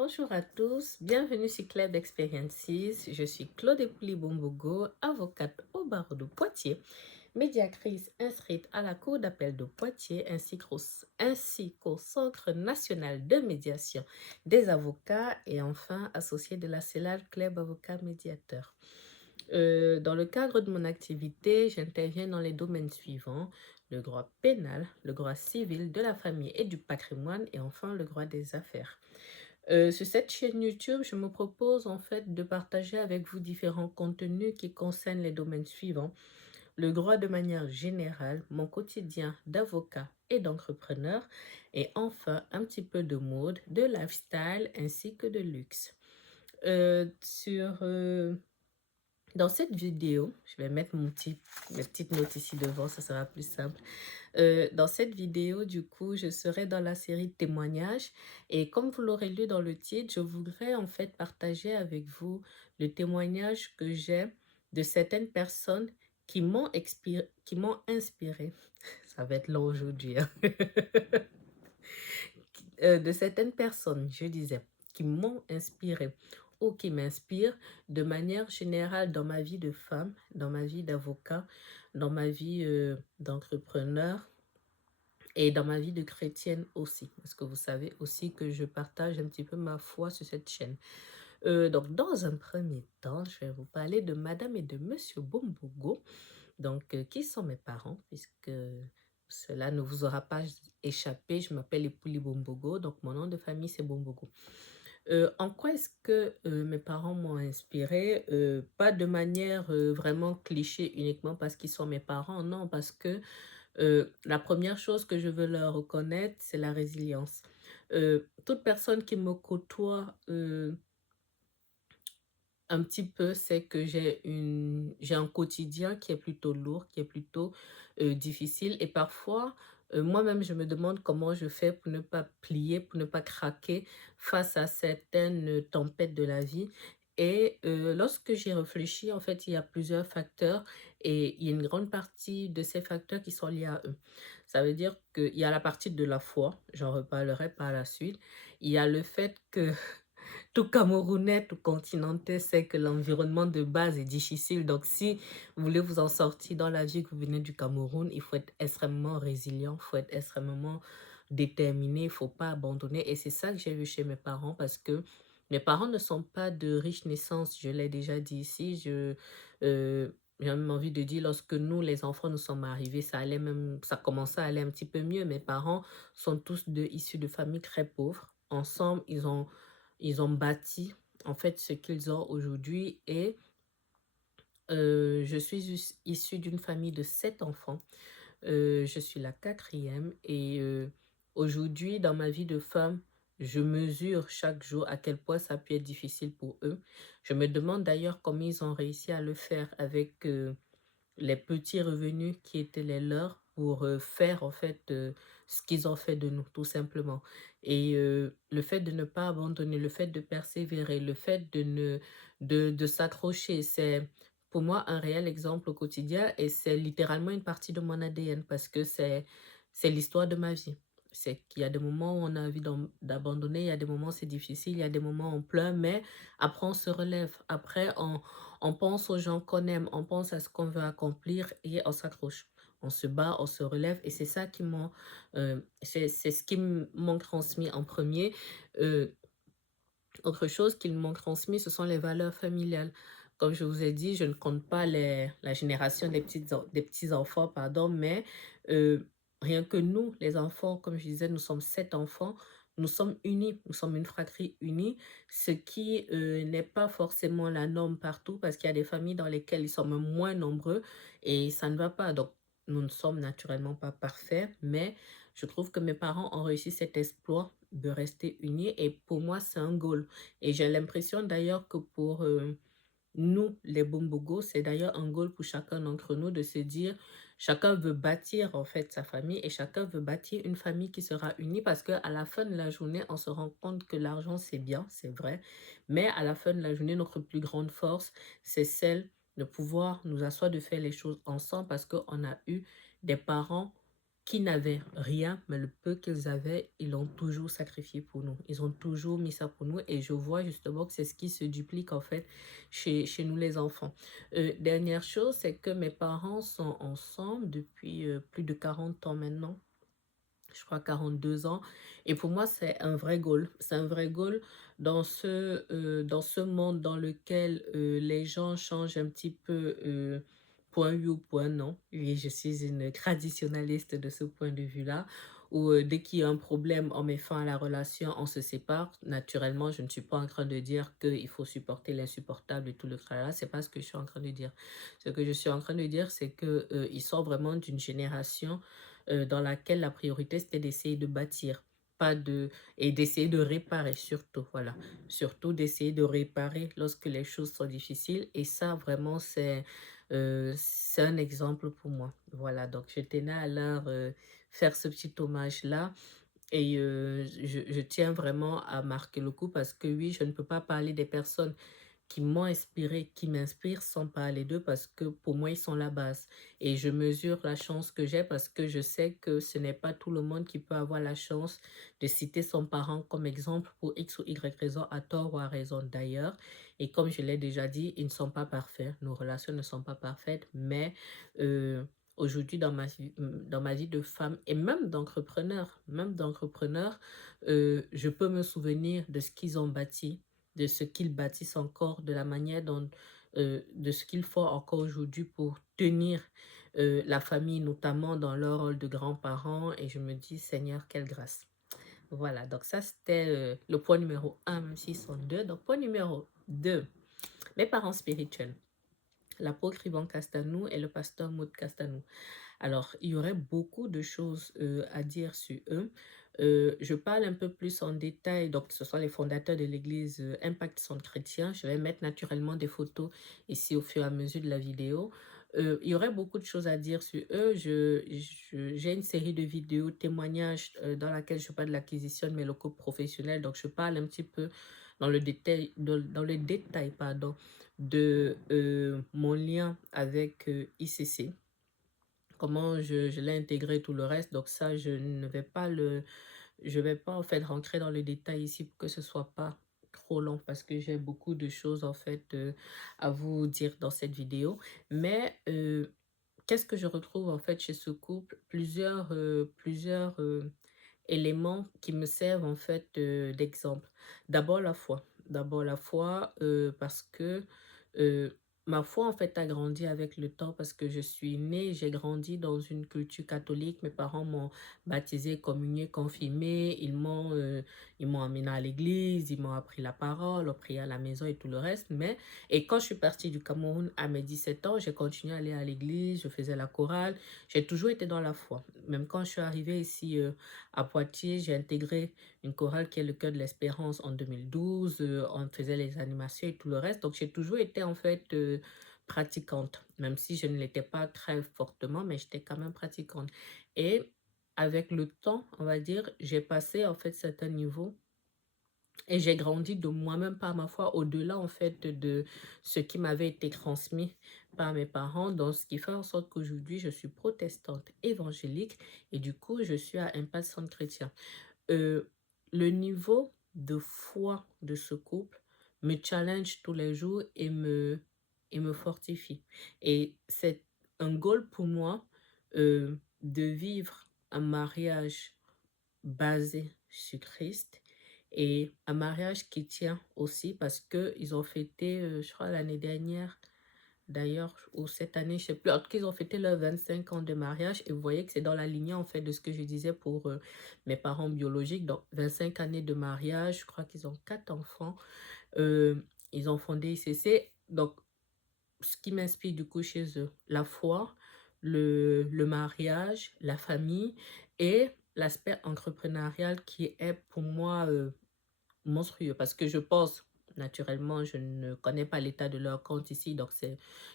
Bonjour à tous, bienvenue sur Club Experiences. Je suis Claude Epouly-Bombogo, avocate au barreau de Poitiers, médiatrice inscrite à la Cour d'appel de Poitiers ainsi qu'au Centre national de médiation des avocats et enfin associée de la CELAL Club Avocat Médiateur. Dans le cadre de mon activité, j'interviens dans les domaines suivants: le droit pénal, le droit civil, de la famille et du patrimoine et enfin le droit des affaires. Sur cette chaîne YouTube, je me propose en fait de partager avec vous différents contenus qui concernent les domaines suivants: le droit de manière générale, mon quotidien d'avocat et d'entrepreneur, et enfin un petit peu de mode, de lifestyle ainsi que de luxe. Dans cette vidéo, je vais mettre mes petites notes ici devant, ça sera plus simple. Dans cette vidéo, du coup, je serai dans la série témoignages et comme vous l'aurez lu dans le titre, je voudrais en fait partager avec vous le témoignage que j'ai de certaines personnes qui m'ont inspiré. Ça va être long aujourd'hui, hein. De certaines personnes, je disais, qui m'ont inspiré ou qui m'inspirent de manière générale dans ma vie de femme, dans ma vie d'avocat, dans ma vie d'entrepreneur et dans ma vie de chrétienne aussi, parce que vous savez aussi que je partage un petit peu ma foi sur cette chaîne. Donc, dans un premier temps, je vais vous parler de Madame et de Monsieur Bombogo, donc qui sont mes parents, puisque cela ne vous aura pas échappé. Je m'appelle Epouly Bombogo, donc mon nom de famille c'est Bombogo. En quoi est-ce que mes parents m'ont inspiré? Pas de manière vraiment cliché uniquement parce qu'ils sont mes parents, non, parce que la première chose que je veux leur reconnaître, c'est la résilience. Toute personne qui me côtoie un petit peu sait que j'ai un quotidien qui est plutôt lourd, qui est plutôt difficile. Et parfois, moi-même, je me demande comment je fais pour ne pas plier, pour ne pas craquer face à certaines tempêtes de la vie. Et lorsque j'y réfléchis, en fait, il y a plusieurs facteurs et il y a une grande partie de ces facteurs qui sont liés à eux. Ça veut dire qu'il y a la partie de la foi, j'en reparlerai par la suite. Il y a le fait que tout Camerounais, tout continentais sait que l'environnement de base est difficile. Donc, si vous voulez vous en sortir dans la vie, que vous venez du Cameroun, il faut être extrêmement résilient, il faut être extrêmement déterminé, il ne faut pas abandonner. Et c'est ça que j'ai vu chez mes parents parce que mes parents ne sont pas de riche naissance, je l'ai déjà dit ici. J'ai même envie de dire, lorsque nous, les enfants, nous sommes arrivés, ça commençait à aller un petit peu mieux. Mes parents sont tous issus de familles très pauvres. Ensemble, ils ont bâti en fait ce qu'ils ont aujourd'hui et je suis issue d'une famille de 7 enfants. Je suis la quatrième et aujourd'hui dans ma vie de femme, je mesure chaque jour à quel point ça a pu être difficile pour eux. Je me demande d'ailleurs comment ils ont réussi à le faire avec les petits revenus qui étaient les leurs pour faire en fait ce qu'ils ont fait de nous, tout simplement. Et le fait de ne pas abandonner, le fait de persévérer, le fait de s'accrocher, c'est pour moi un réel exemple au quotidien et c'est littéralement une partie de mon ADN parce que c'est l'histoire de ma vie. C'est qu'il y a des moments où on a envie d'abandonner, il y a des moments où c'est difficile, il y a des moments où on pleure, mais après on se relève. Après, on pense aux gens qu'on aime, on pense à ce qu'on veut accomplir et on s'accroche. On se bat, on se relève et c'est ça c'est ce qu'ils m'ont transmis en premier. Euh, Autre chose qu'ils m'ont transmis, ce sont les valeurs familiales. Comme je vous ai dit, je ne compte pas la génération des petits-enfants, pardon, mais euh, rien que nous, les enfants, comme je disais, nous sommes 7 enfants, nous sommes unis, nous sommes une fratrie unie, ce qui n'est pas forcément la norme partout parce qu'il y a des familles dans lesquelles ils sont même moins nombreux et ça ne va pas. Donc, nous ne sommes naturellement pas parfaits, mais je trouve que mes parents ont réussi cet exploit de rester unis et pour moi, c'est un goal. Et j'ai l'impression d'ailleurs que pour nous, les Bombogos, c'est d'ailleurs un goal pour chacun d'entre nous de se dire, chacun veut bâtir en fait sa famille et chacun veut bâtir une famille qui sera unie parce qu'à la fin de la journée, on se rend compte que l'argent, c'est bien, c'est vrai, mais à la fin de la journée, notre plus grande force, c'est celle de pouvoir nous asseoir, de faire les choses ensemble parce qu'on a eu des parents qui n'avaient rien, mais le peu qu'ils avaient, ils l'ont toujours sacrifié pour nous. Ils ont toujours mis ça pour nous et je vois justement que c'est ce qui se duplique en fait chez nous les enfants. Dernière chose, c'est que mes parents sont ensemble depuis plus de 40 ans maintenant, je crois 42 ans. Et pour moi, c'est un vrai goal. C'est un vrai goal dans ce monde dans lequel les gens changent un petit peu point oui ou point non. Oui, je suis une traditionnaliste de ce point de vue-là, où dès qu'il y a un problème, on met fin à la relation, on se sépare. Naturellement, je ne suis pas en train de dire qu'il faut supporter l'insupportable et tout le tralala. C'est pas ce que je suis en train de dire. Ce que je suis en train de dire, c'est que ils sont vraiment d'une génération dans laquelle la priorité c'était d'essayer de bâtir, pas de et d'essayer de réparer surtout, voilà. Surtout d'essayer de réparer lorsque les choses sont difficiles et ça vraiment c'est un exemple pour moi. Voilà, donc je tenais à leur faire ce petit hommage-là et je tiens vraiment à marquer le coup parce que oui, je ne peux pas parler des personnes qui m'ont inspiré, qui m'inspirent sans parler d'eux parce que pour moi, ils sont la base. Et je mesure la chance que j'ai parce que je sais que ce n'est pas tout le monde qui peut avoir la chance de citer son parent comme exemple pour X ou Y raison, à tort ou à raison d'ailleurs. Et comme je l'ai déjà dit, ils ne sont pas parfaits. Nos relations ne sont pas parfaites, mais aujourd'hui, dans ma vie de femme et même d'entrepreneur, je peux me souvenir de ce qu'ils ont bâti, de ce qu'ils bâtissent encore, de la manière dont, de ce qu'ils font encore aujourd'hui pour tenir la famille, notamment dans leur rôle de grands-parents. Et je me dis, Seigneur, quelle grâce. Voilà, donc ça c'était le point numéro un, même s'ils sont deux. Donc point numéro 2, mes parents spirituels, l'apôtre Ivan Castanou et le pasteur Maud Castanou. Alors, il y aurait beaucoup de choses à dire sur eux. Je parle un peu plus en détail, donc ce sont les fondateurs de l'église Impact Centre Chrétien. Je vais mettre naturellement des photos ici au fur et à mesure de la vidéo. Il y aurait beaucoup de choses à dire sur eux. J'ai une série de vidéos témoignages dans laquelle je parle de l'acquisition de mes locaux professionnels. Donc, je parle un petit peu dans le détail, dans le détail pardon, de mon lien avec ICC, comment je l'ai intégré tout le reste. Donc ça, je vais pas en fait rentrer dans le détail ici pour que ce soit pas trop long parce que j'ai beaucoup de choses en fait à vous dire dans cette vidéo. Mais qu'est-ce que je retrouve en fait chez ce couple? Plusieurs éléments qui me servent en fait d'exemple. D'abord la foi. D'abord la foi parce que euh, ma foi en fait a grandi avec le temps parce que je suis née, j'ai grandi dans une culture catholique. Mes parents m'ont baptisé, communié, confirmé. Ils m'ont amené à l'église, ils m'ont appris la parole, on priait à la maison et tout le reste. Et quand je suis partie du Cameroun à mes 17 ans, j'ai continué à aller à l'église, je faisais la chorale. J'ai toujours été dans la foi. Même quand je suis arrivée ici à Poitiers, j'ai intégré une chorale qui est le Chœur de l'Espérance en 2012. On faisait les animations et tout le reste. Donc, j'ai toujours été en fait pratiquante, même si je ne l'étais pas très fortement, mais j'étais quand même pratiquante. Et avec le temps, on va dire, j'ai passé en fait certains niveaux et j'ai grandi de moi-même par ma foi, au-delà en fait de ce qui m'avait été transmis par mes parents. Donc, ce qui fait en sorte qu'aujourd'hui, je suis protestante évangélique et du coup, je suis à Impact Centre Chrétien. Euh, le niveau de foi de ce couple me challenge tous les jours et me fortifie. Et c'est un goal pour moi de vivre un mariage basé sur Christ et un mariage qui tient aussi parce que ils ont fêté, je crois, l'année dernière, d'ailleurs, ou cette année, je sais plus, en tout cas, ils ont fêté leurs 25 ans de mariage et vous voyez que c'est dans la lignée, en fait, de ce que je disais pour mes parents biologiques. Donc, 25 années de mariage, je crois qu'ils ont 4 enfants. Euh, ils ont fondé ICC. Donc, ce qui m'inspire du coup chez eux, la foi, le mariage, la famille et l'aspect entrepreneurial qui est pour moi monstrueux parce que je pense, naturellement, je ne connais pas l'état de leur compte ici, donc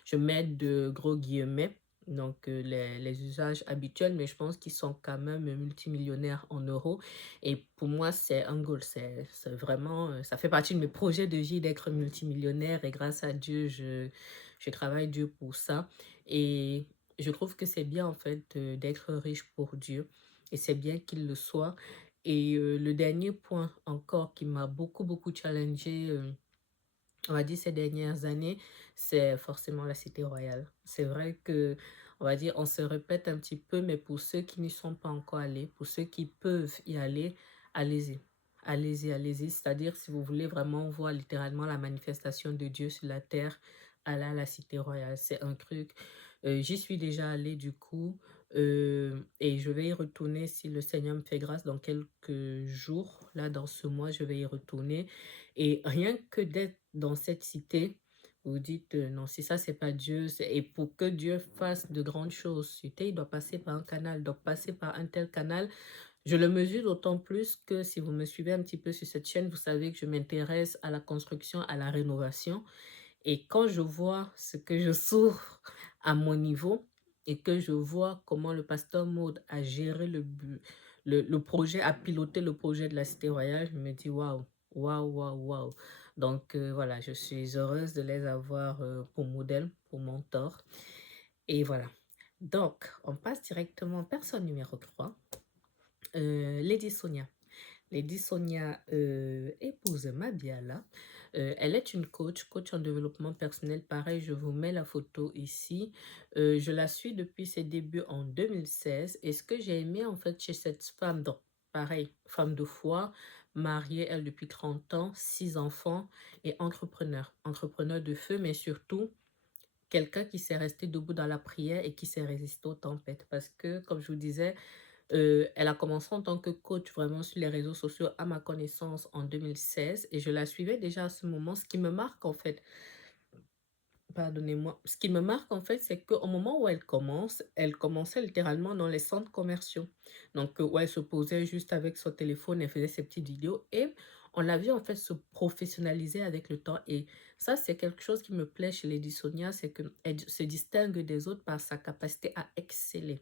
je mets de gros guillemets, donc les usages habituels, mais je pense qu'ils sont quand même multimillionnaires en euros. Et pour moi, c'est un goal, c'est vraiment, ça fait partie de mes projets de vie d'être multimillionnaire et grâce à Dieu, je travaille dur pour ça. Et je trouve que c'est bien en fait d'être riche pour Dieu et c'est bien qu'il le soit. Et le dernier point encore qui m'a beaucoup challengé, on va dire ces dernières années, c'est forcément la cité royale. C'est vrai que, on va dire, on se répète un petit peu, mais pour ceux qui n'y sont pas encore allés, pour ceux qui peuvent y aller, allez-y. Allez-y, allez-y. C'est-à-dire, si vous voulez vraiment voir littéralement la manifestation de Dieu sur la terre, allez à la cité royale. C'est un truc. J'y suis déjà allée du coup, et je vais y retourner si le Seigneur me fait grâce dans quelques jours. Là, dans ce mois, je vais y retourner. Et rien que d'être dans cette cité, vous dites, non, si ça, c'est pas Dieu, et pour que Dieu fasse de grandes choses, cité, il doit passer par un canal, il doit passer par un tel canal. Je le mesure d'autant plus que si vous me suivez un petit peu sur cette chaîne, vous savez que je m'intéresse à la construction, à la rénovation. Et quand je vois ce que je souffre à mon niveau et que je vois comment le pasteur Maud a géré le projet, a piloté le projet de la Cité Royale, je me dis waouh, waouh, waouh, waouh. Donc voilà, je suis heureuse de les avoir pour modèle, pour mentor. Et voilà. Donc, on passe directement à personne numéro 3, Lady Sonia. Lady Sonia épouse Mabiala. Elle est une coach, coach en développement personnel. Pareil, je vous mets la photo ici. Je la suis depuis ses débuts en 2016. Et ce que j'ai aimé en fait chez cette femme, donc pareil, femme de foi, mariée, elle, depuis 30 ans, 6 enfants et entrepreneur. Entrepreneur de feu, mais surtout quelqu'un qui s'est resté debout dans la prière et qui s'est résisté aux tempêtes. Parce que, comme je vous disais, elle a commencé en tant que coach vraiment sur les réseaux sociaux à ma connaissance en 2016 et je la suivais déjà à ce moment. Ce qui me marque en fait, pardonnez-moi, ce qui me marque en fait, c'est qu'au moment où elle commençait littéralement dans les centres commerciaux. Donc, où elle se posait juste avec son téléphone, elle faisait ses petites vidéos et on l'a vu en fait se professionnaliser avec le temps. Et ça, c'est quelque chose qui me plaît chez Lady Sonia, c'est qu'elle se distingue des autres par sa capacité à exceller.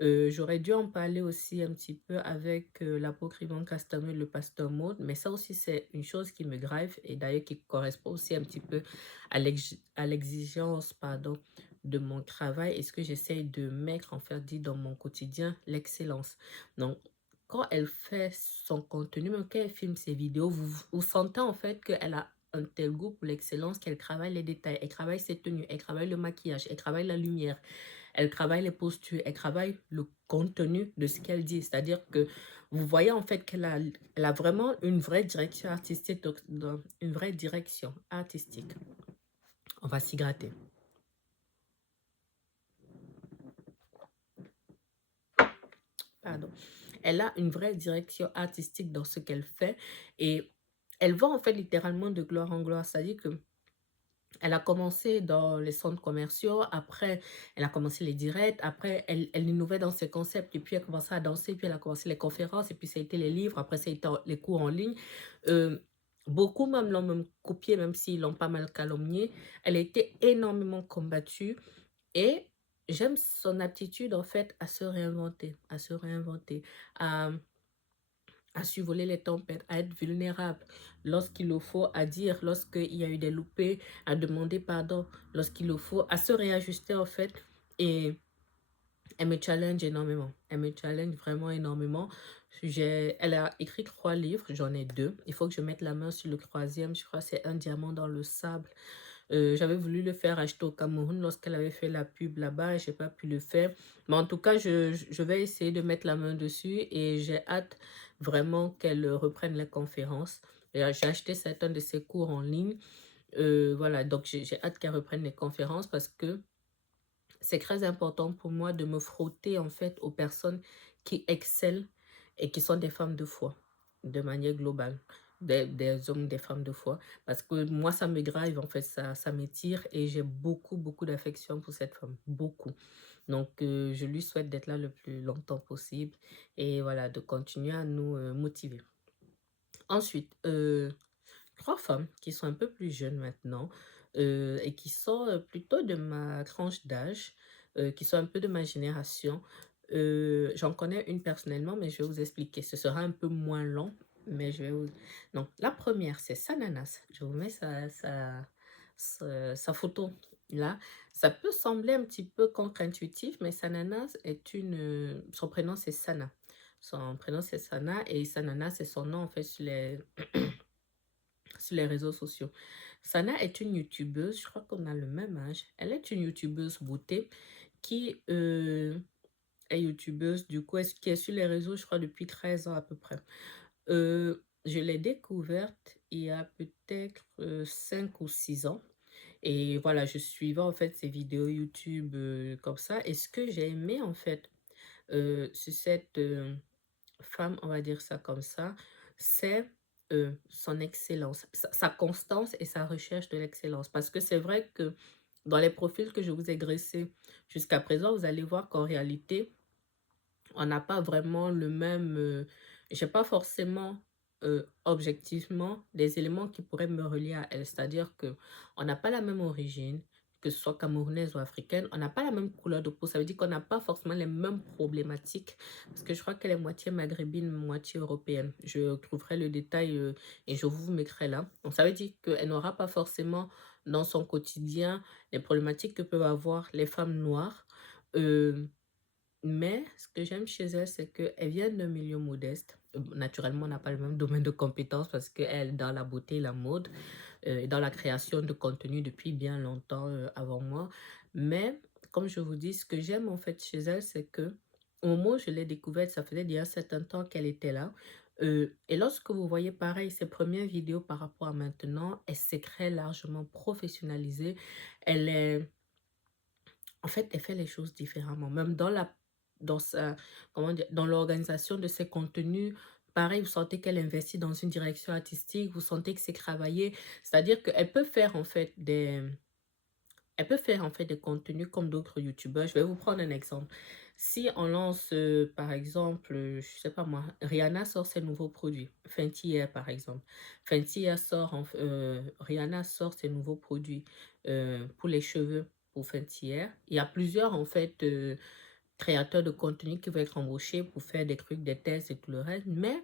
J'aurais dû en parler aussi un petit peu avec l'apôtre Yvon Castamel, le pasteur Maud, mais ça aussi, c'est une chose qui me grave et d'ailleurs qui correspond aussi un petit peu à l'exigence, pardon, de mon travail et ce que j'essaie de mettre en fait dit dans mon quotidien, l'excellence. Donc, quand elle fait son contenu, même quand elle filme ses vidéos, vous sentez en fait qu'elle a un tel goût pour l'excellence qu'elle travaille les détails, elle travaille ses tenues, elle travaille le maquillage, elle travaille la lumière, elle travaille les postures, elle travaille le contenu de ce qu'elle dit. C'est-à-dire que vous voyez en fait elle a vraiment une vraie direction artistique, une vraie direction artistique. On va s'y gratter. Pardon. Elle a une vraie direction artistique dans ce qu'elle fait et elle va en fait littéralement de gloire en gloire. C'est-à-dire que elle a commencé dans les centres commerciaux, après elle a commencé les directs, après elle innovait dans ses concepts, et puis elle a commencé à danser, puis elle a commencé les conférences, et puis ça a été les livres, après ça a été les cours en ligne. Euh, Beaucoup même l'ont même copié, même s'ils l'ont pas mal calomnié. Elle a été énormément combattue, et j'aime son attitude en fait à se réinventer, à survoler les tempêtes, à être vulnérable lorsqu'il le faut, à dire lorsqu'il y a eu des loupés, à demander pardon lorsqu'il le faut, à se réajuster en fait. Et elle me challenge énormément. Elle me challenge vraiment énormément. Elle a écrit 3 livres, j'en ai 2. Il faut que je mette la main sur le troisième. Je crois que c'est Un diamant dans le sable. J'avais voulu le faire acheter au Cameroun lorsqu'elle avait fait la pub là-bas et je n'ai pas pu le faire. Mais en tout cas, je vais essayer de mettre la main dessus et j'ai hâte vraiment qu'elle reprenne les conférences. J'ai acheté certains de ses cours en ligne. Voilà, donc j'ai hâte qu'elle reprenne les conférences parce que c'est très important pour moi de me frotter en fait aux personnes qui excellent et qui sont des femmes de foi de manière globale. Des hommes, des femmes de foi. Parce que moi, ça me grave, en fait, ça m'étire et j'ai beaucoup d'affection pour cette femme. Beaucoup. Donc, je lui souhaite d'être là le plus longtemps possible et voilà, de continuer à nous motiver. Ensuite, 3 femmes qui sont un peu plus jeunes maintenant et qui sont plutôt de ma tranche d'âge, qui sont un peu de ma génération. J'en connais une personnellement, mais je vais vous expliquer. Ce sera un peu moins long, mais je vais vous... Donc, la première, c'est Sananas. Je vous mets sa photo là, ça peut sembler un petit peu contre-intuitif, mais Sanana est son prénom c'est Sana. Son prénom c'est Sana et Sanana c'est son nom en fait sur les réseaux sociaux. Sana est une youtubeuse, je crois qu'on a le même âge. Elle est une youtubeuse beauté qui est youtubeuse, du coup, qui est sur les réseaux, je crois, depuis 13 ans à peu près. Je l'ai découverte il y a peut-être 5 ou 6 ans. Et voilà, je suivais en fait ses vidéos YouTube comme ça. Et ce que j'ai aimé en fait, sur cette femme, on va dire ça comme ça, c'est son excellence, sa constance et sa recherche de l'excellence. Parce que c'est vrai que dans les profils que je vous ai dressés jusqu'à présent, vous allez voir qu'en réalité, on n'a pas vraiment le même, j'ai pas forcément, objectivement des éléments qui pourraient me relier à elle. C'est-à-dire que on n'a pas la même origine, que ce soit camerounaise ou africaine, on n'a pas la même couleur de peau. Ça veut dire qu'on n'a pas forcément les mêmes problématiques, parce que je crois qu'elle est moitié maghrébine, moitié européenne. Je trouverai le détail, et je vous mettrai là. Donc ça veut dire qu'elle n'aura pas forcément dans son quotidien les problématiques que peuvent avoir les femmes noires, mais ce que j'aime chez elle, c'est qu'elle vient d'un milieu modeste. Naturellement, on n'a pas le même domaine de compétences parce qu'elle est dans la beauté et la mode, et dans la création de contenu depuis bien longtemps avant moi. Mais comme je vous dis, ce que j'aime en fait chez elle, c'est que au moment où je l'ai découverte, ça faisait déjà un certain temps qu'elle était là. Et lorsque vous voyez pareil ses premières vidéos par rapport à maintenant, elle s'est très largement professionnalisée. Elle est en fait, elle fait les choses différemment. Même dans sa, comment dire, dans l'organisation de ses contenus, pareil, vous sentez qu'elle investit dans une direction artistique, vous sentez que c'est travaillé. C'est-à-dire qu'elle peut faire en fait elle peut faire en fait des contenus comme d'autres youtubeurs. Je vais vous prendre un exemple. Si on lance, par exemple, je sais pas moi, Rihanna sort ses nouveaux produits. Fenty Air, par exemple. Fenty Air Rihanna sort ses nouveaux produits pour les cheveux pour Fenty Air. Il y a plusieurs en fait créateurs de contenu qui vont être embauchés pour faire des trucs, des tests et tout le reste. Mais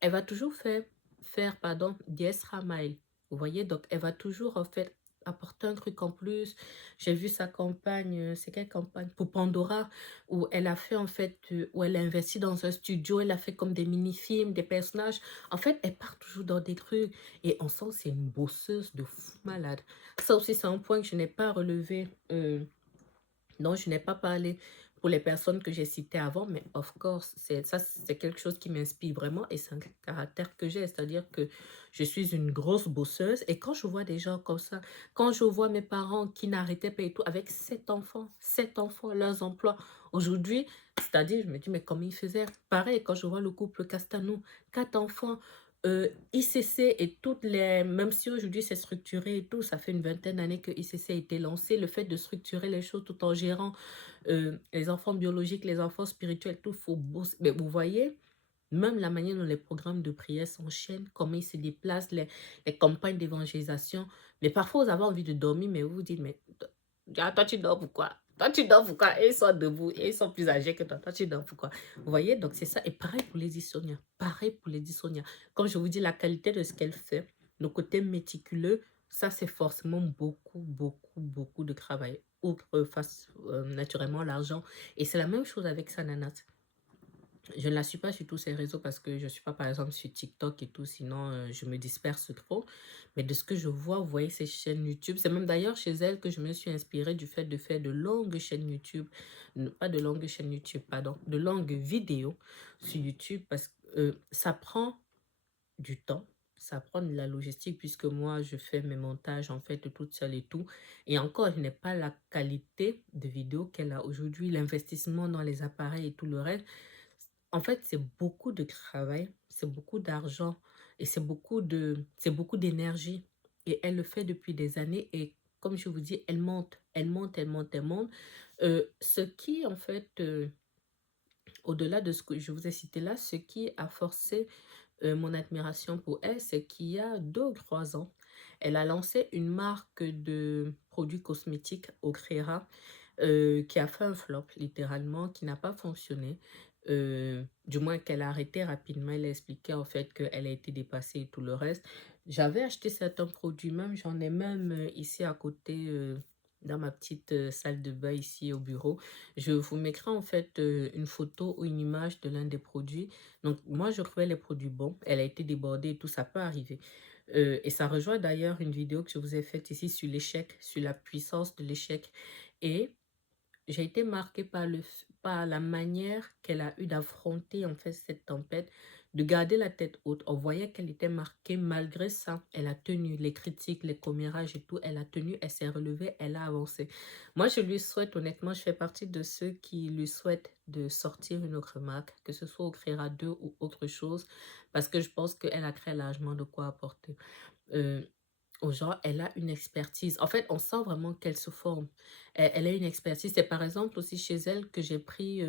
elle va toujours faire pardon, des extra miles. Vous voyez, donc elle va toujours en fait apporter un truc en plus. J'ai vu sa campagne, c'est quelle campagne? Pour Pandora, où elle a fait en fait, où elle a investi dans un studio, elle a fait comme des mini-films, des personnages. En fait, elle part toujours dans des trucs et on sent que c'est une bosseuse de fou malade. Ça aussi, c'est un point que je n'ai pas relevé. Non, je n'ai pas parlé pour les personnes que j'ai citées avant, mais of course, c'est quelque chose qui m'inspire vraiment et c'est un caractère que j'ai, c'est-à-dire que je suis une grosse bosseuse et quand je vois des gens comme ça, quand je vois mes parents qui n'arrêtaient pas et tout, avec 7 enfants, leurs emplois, aujourd'hui, c'est-à-dire, je me dis, mais comment ils faisaient? Pareil, quand je vois le couple Castanou, 4 enfants, ICC et toutes les, même si aujourd'hui c'est structuré et tout, ça fait une vingtaine d'années que ICC a été lancé, le fait de structurer les choses tout en gérant les enfants biologiques, les enfants spirituels, tout, faut bosser. Mais vous voyez, même la manière dont les programmes de prière s'enchaînent, comment ils se déplacent, les campagnes d'évangélisation. Mais parfois, vous avez envie de dormir, mais vous vous dites, mais ah, toi, tu dors pourquoi? Toi, tu dors pourquoi? Et ils sont debout, et ils sont plus âgés que toi. Toi, tu dors pourquoi? Vous voyez, donc c'est ça. Et pareil pour Lady Sonia. Pareil pour Lady Sonia. Comme je vous dis, la qualité de ce qu'elle fait, le côté méticuleux, ça, c'est forcément beaucoup, beaucoup, beaucoup de travail. Outre, naturellement, l'argent. Et c'est la même chose avec Sananat. Je ne la suis pas sur tous ces réseaux parce que je ne suis pas, par exemple, sur TikTok et tout, sinon je me disperse trop. Mais de ce que je vois, vous voyez ces chaînes YouTube, c'est même d'ailleurs chez elle que je me suis inspirée du fait de faire de longues chaînes YouTube, pas de longues chaînes YouTube, pardon, de longues vidéos sur YouTube parce que ça prend du temps, ça prend de la logistique puisque moi, je fais mes montages en fait toute seule et tout. Et encore, je n'ai pas la qualité de vidéo qu'elle a aujourd'hui, l'investissement dans les appareils et tout le reste. En fait, c'est beaucoup de travail, c'est beaucoup d'argent et c'est beaucoup d'énergie. Et elle le fait depuis des années et comme je vous dis, elle monte, elle monte, elle monte, elle monte. Ce qui, en fait, au-delà de ce que je vous ai cité là, ce qui a forcé mon admiration pour elle, c'est qu'il y a 2 ou 3 ans, elle a lancé une marque de produits cosmétiques au Créra qui a fait un flop littéralement, qui n'a pas fonctionné. Du moins qu'elle a arrêté rapidement. Elle a expliqué en fait qu'elle a été dépassée et tout le reste. J'avais acheté certains produits, même j'en ai même ici à côté. dans ma petite salle de bain ici au bureau. Je vous mettrai en fait une photo ou une image de l'un des produits. Donc moi, je trouvais les produits bons. Elle a été débordée et tout, ça peut arriver. Et ça rejoint d'ailleurs une vidéo que je vous ai faite ici sur l'échec, sur la puissance de l'échec. Et j'ai été marquée par par la manière qu'elle a eu d'affronter en fait cette tempête, de garder la tête haute. On voyait qu'elle était marquée malgré ça. Elle a tenu les critiques, les commérages et tout. Elle a tenu, elle s'est relevée, elle a avancé. Moi, je lui souhaite, honnêtement, je fais partie de ceux qui lui souhaitent de sortir une autre marque, que ce soit au Créera 2 ou autre chose, parce que je pense qu'elle a très largement de quoi apporter. Euh, Aux gens, elle a une expertise. En fait, on sent vraiment qu'elle se forme. Elle a une expertise. C'est par exemple aussi chez elle que j'ai pris,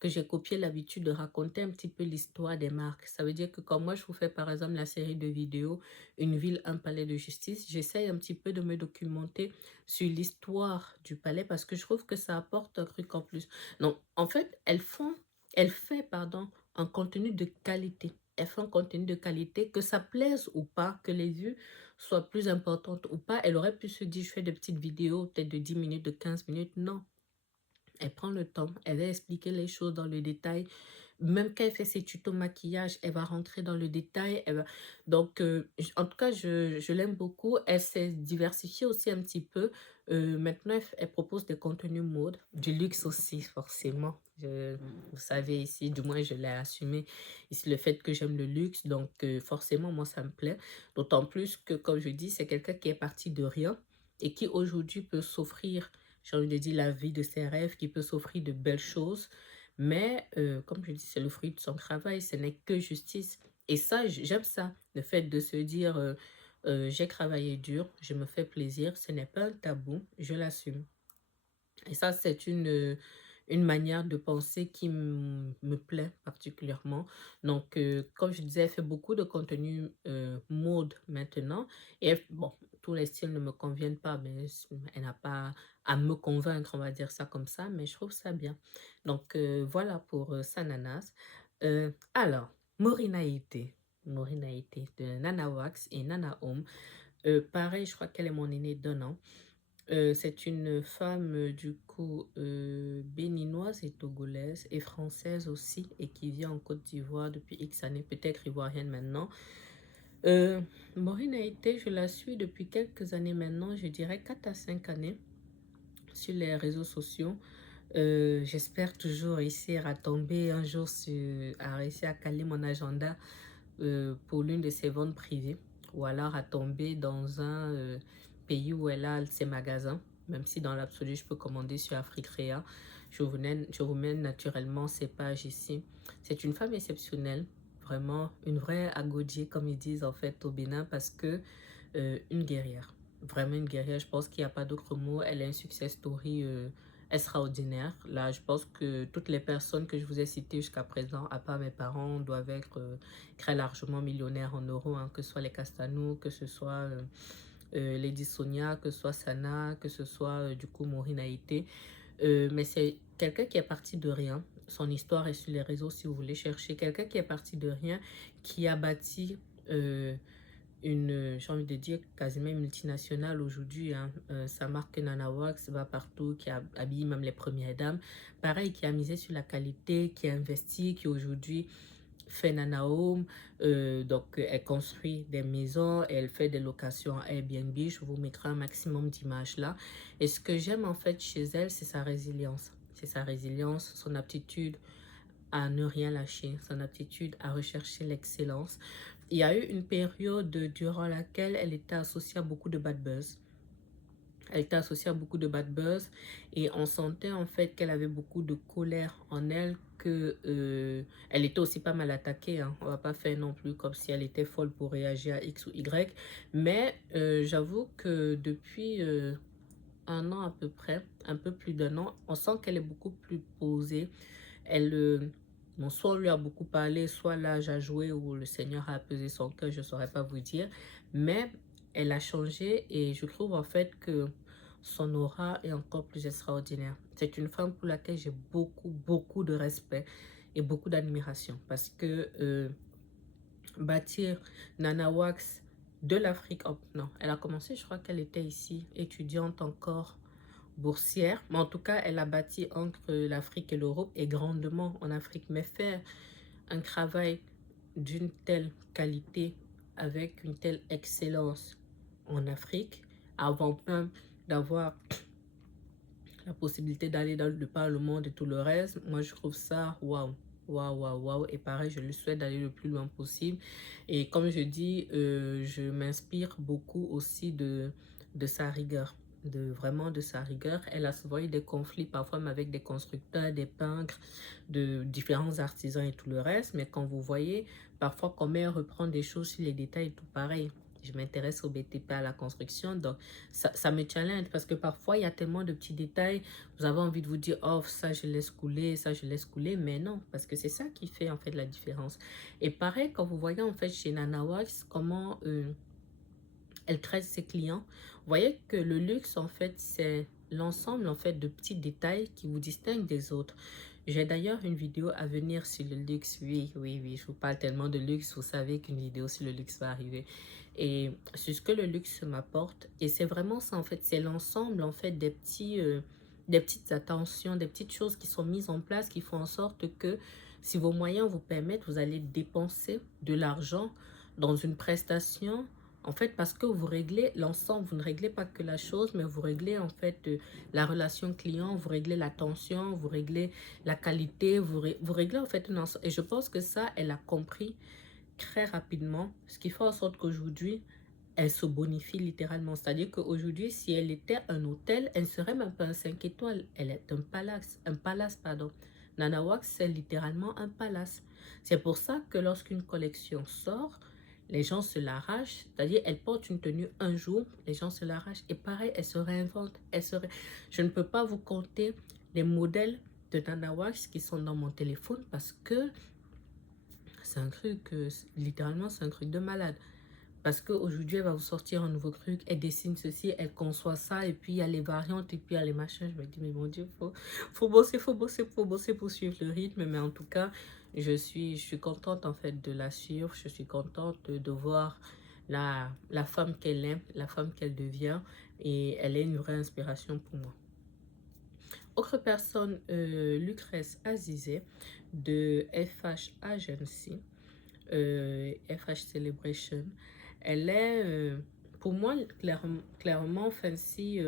que j'ai copié l'habitude de raconter un petit peu l'histoire des marques. Ça veut dire que quand moi je vous fais par exemple la série de vidéos Une ville, un palais de justice, j'essaye un petit peu de me documenter sur l'histoire du palais parce que je trouve que ça apporte un truc en plus. Donc, en fait, elle fait, pardon, un contenu de qualité. Elle fait un contenu de qualité, que ça plaise ou pas, que les vues soient plus importantes ou pas. Elle aurait pu se dire, je fais de petites vidéos, peut-être de 10 minutes, de 15 minutes. Non, elle prend le temps, elle va expliquer les choses dans le détail. Même quand elle fait ses tutos maquillage, elle va rentrer dans le détail. Donc, en tout cas, je l'aime beaucoup. Elle s'est diversifiée aussi un petit peu. Maintenant, elle propose des contenus mode, du luxe aussi, forcément. Vous savez, ici, du moins, je l'ai assumé. Ici, le fait que j'aime le luxe. Donc, forcément, moi, ça me plaît. D'autant plus que, comme je dis, c'est quelqu'un qui est parti de rien et qui aujourd'hui peut s'offrir, j'ai envie de dire, la vie de ses rêves, qui peut s'offrir de belles choses. Mais comme je dis, c'est le fruit de son travail, ce n'est que justice. Et ça, j'aime ça, le fait de se dire, j'ai travaillé dur, je me fais plaisir, ce n'est pas un tabou, je l'assume. Et ça, c'est une manière de penser qui me plaît particulièrement. Donc, comme je disais, elle fait beaucoup de contenu mode maintenant. Et bon, tous les styles ne me conviennent pas, mais elle n'a pas à me convaincre, on va dire ça comme ça, mais je trouve ça bien. Donc, voilà pour Sananas. Alors, Morinaïté. Morinaïté de Nana Wax et Nana Home. Pareil, je crois qu'elle est mon aînée d'un an. C'est une femme, du coup, béninoise et togolaise et française aussi et qui vit en Côte d'Ivoire depuis X années, peut-être ivoirienne maintenant. Maureen Haïté, je la suis depuis quelques années maintenant, je dirais 4 à 5 années sur les réseaux sociaux. J'espère toujours réussir à tomber un jour à réussir à caler mon agenda pour l'une de ses ventes privées ou alors à tomber dans un pays où elle a ses magasins, même si dans l'absolu je peux commander sur Africrea. Je vous mène naturellement ses pages ici. C'est une femme exceptionnelle, vraiment une vraie agodier comme ils disent en fait au Bénin parce que une guerrière, vraiment une guerrière, je pense qu'il n'y a pas d'autre mot. Elle a un success story extraordinaire. Là, je pense que toutes les personnes que je vous ai citées jusqu'à présent, à part mes parents, doivent être très largement millionnaires en euros, hein, que ce soit les Castanou, que ce soit Lady Sonia, que ce soit Sana, que ce soit du coup Maureen Haïté. Mais c'est quelqu'un qui est parti de rien. Son histoire est sur les réseaux si vous voulez chercher. Quelqu'un qui est parti de rien, qui a bâti j'ai envie de dire, quasiment une multinationale aujourd'hui. Hein. Sa marque Nana Wax va partout, qui habille même les premières dames. Pareil, qui a misé sur la qualité, qui a investi, qui aujourd'hui fait Nana Home. Donc, elle construit des maisons, elle fait des locations à Airbnb. Je vous mettrai un maximum d'images là. Et ce que j'aime en fait chez elle, c'est sa résilience. C'est sa résilience, son aptitude à ne rien lâcher, son aptitude à rechercher l'excellence. Il y a eu une période durant laquelle elle était associée à beaucoup de bad buzz. Elle était associée à beaucoup de bad buzz et on sentait en fait qu'elle avait beaucoup de colère en elle, que elle était aussi pas mal attaquée. Hein. On va pas faire non plus comme si elle était folle pour réagir à X ou Y. Mais j'avoue que depuis un an à peu près, un peu plus d'un an, on sent qu'elle est beaucoup plus posée. Elle, bon, soit on lui a beaucoup parlé, soit l'âge a joué ou le Seigneur a apaisé son cœur, je ne saurais pas vous dire. Mais elle a changé et je trouve en fait que son aura est encore plus extraordinaire. C'est une femme pour laquelle j'ai beaucoup de respect et beaucoup d'admiration parce que bâtir Nana Wax de l'Afrique. Oh, non, elle a commencé, je crois qu'elle était ici, étudiante encore, boursière. Mais en tout cas, elle a bâti entre l'Afrique et l'Europe et grandement en Afrique. Mais faire un travail d'une telle qualité, avec une telle excellence en Afrique, avant même d'avoir la possibilité d'aller dans le par le monde et tout le reste, moi je trouve ça waouh. Waouh, waouh, waouh. Et pareil, je lui souhaite d'aller le plus loin possible. Et comme je dis, je m'inspire beaucoup aussi de sa rigueur. Vraiment de sa rigueur. Elle a souvent eu des conflits, parfois même avec des constructeurs, des peintres, de différents artisans et tout le reste. Mais quand vous voyez, parfois, comment elle reprend des choses sur les détails et tout pareil. Je m'intéresse au BTP, à la construction, donc ça me challenge parce que parfois il y a tellement de petits détails, vous avez envie de vous dire oh ça je laisse couler, ça je laisse couler, mais non, parce que c'est ça qui fait en fait la différence. Et pareil quand vous voyez en fait chez Nana Wax comment elle traite ses clients, vous voyez que le luxe en fait c'est l'ensemble en fait de petits détails qui vous distinguent des autres. J'ai d'ailleurs une vidéo à venir sur le luxe. Oui, oui, oui, je vous parle tellement de luxe, vous savez qu'une vidéo sur le luxe va arriver. Et c'est ce que le luxe m'apporte. Et c'est vraiment ça, en fait. C'est l'ensemble, en fait, des petites attentions, des petites choses qui sont mises en place, qui font en sorte que si vos moyens vous permettent, vous allez dépenser de l'argent dans une prestation. En fait, parce que vous réglez l'ensemble, vous ne réglez pas que la chose, mais vous réglez en fait la relation client, vous réglez l'attention, vous réglez la qualité, vous réglez en fait un ensemble. Et je pense que ça, elle a compris très rapidement, ce qui fait en sorte qu'aujourd'hui, elle se bonifie littéralement. C'est-à-dire qu'aujourd'hui, si elle était un hôtel, elle ne serait même pas un 5 étoiles. Elle est un palace, pardon. Nana Wax, c'est littéralement un palace. C'est pour ça que lorsqu'une collection sort, les gens se l'arrachent. C'est-à-dire, elle porte une tenue un jour, les gens se l'arrachent. Et pareil, elle se réinvente. Je ne peux pas vous compter les modèles de Nana Wax qui sont dans mon téléphone parce que c'est un truc, littéralement, c'est un truc de malade. Parce qu'aujourd'hui, elle va vous sortir un nouveau truc, elle dessine ceci, elle conçoit ça, et puis il y a les variantes, et puis il y a les machins. Je me dis, mais mon Dieu, faut bosser, faut bosser, faut bosser pour suivre le rythme. Mais en tout cas, je suis contente en fait de la suivre. Je suis contente de voir la femme qu'elle est, la femme qu'elle devient. Et elle est une vraie inspiration pour moi. Autre personne, Lucrèce Azizé de FH Agency, FH Celebration. Elle est, pour moi, clairement Fancy.